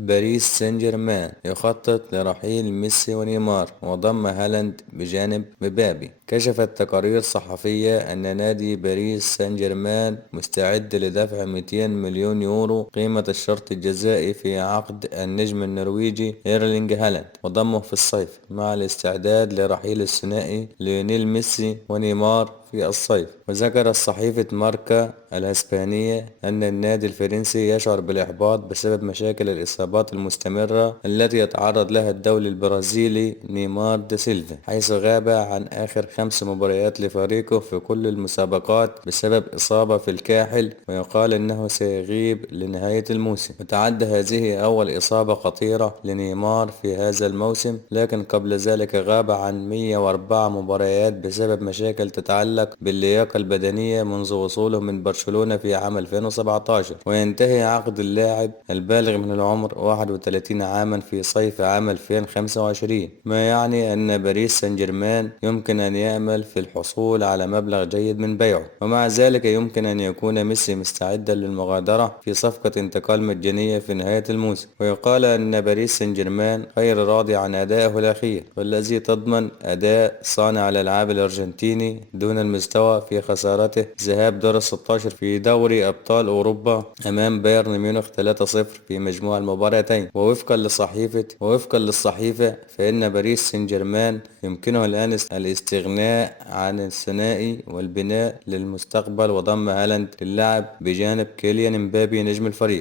باريس سان جيرمان يخطط لرحيل ميسي ونيمار وضم هالاند بجانب مبابي. كشفت تقارير صحفية أن نادي باريس سان جيرمان مستعد لدفع 200 مليون يورو قيمة الشرط الجزائي في عقد النجم النرويجي إيرلينج هالاند وضمه في الصيف، مع الاستعداد لرحيل الثنائي ليونيل ميسي ونيمار في الصيف. وذكرت صحيفة ماركا الإسبانية أن النادي الفرنسي يشعر بالإحباط بسبب مشاكل الإصابات المستمرة التي يتعرض لها الدولي البرازيلي نيمار دا سيلفا، حيث غاب عن آخر 5 مباريات لفريقه في كل المسابقات بسبب إصابة في الكاحل، ويقال أنه سيغيب لنهاية الموسم. وتعد هذه أول إصابة خطيرة لنيمار في هذا الموسم، لكن قبل ذلك غاب عن 104 مباريات بسبب مشاكل تتعلق باللياقة البدنية منذ وصوله من برشلونة في عام 2017. وينتهي عقد اللاعب البالغ من العمر 31 عاما في صيف عام 2025، ما يعني أن باريس سان جيرمان يمكن أن يأمل في الحصول على مبلغ جيد من بيعه. ومع ذلك يمكن أن يكون ميسي مستعدا للمغادرة في صفقة انتقال مجانية في نهاية الموسم. ويقال أن باريس سان جيرمان غير راضي عن أدائه الأخير، والذي تضمن أداء صانع الألعاب الأرجنتيني دون المستوى في خسارته ذهاب دور الستاشر في دوري أبطال أوروبا أمام بايرن ميونخ 3-0 في مجموع المباراتين. ووفقا للصحيفة فإن باريس سان جيرمان يمكنه الآن الاستغناء عن الثنائي والبناء للمستقبل وضم هالاند للعب بجانب كيليان مبابي نجم الفريق.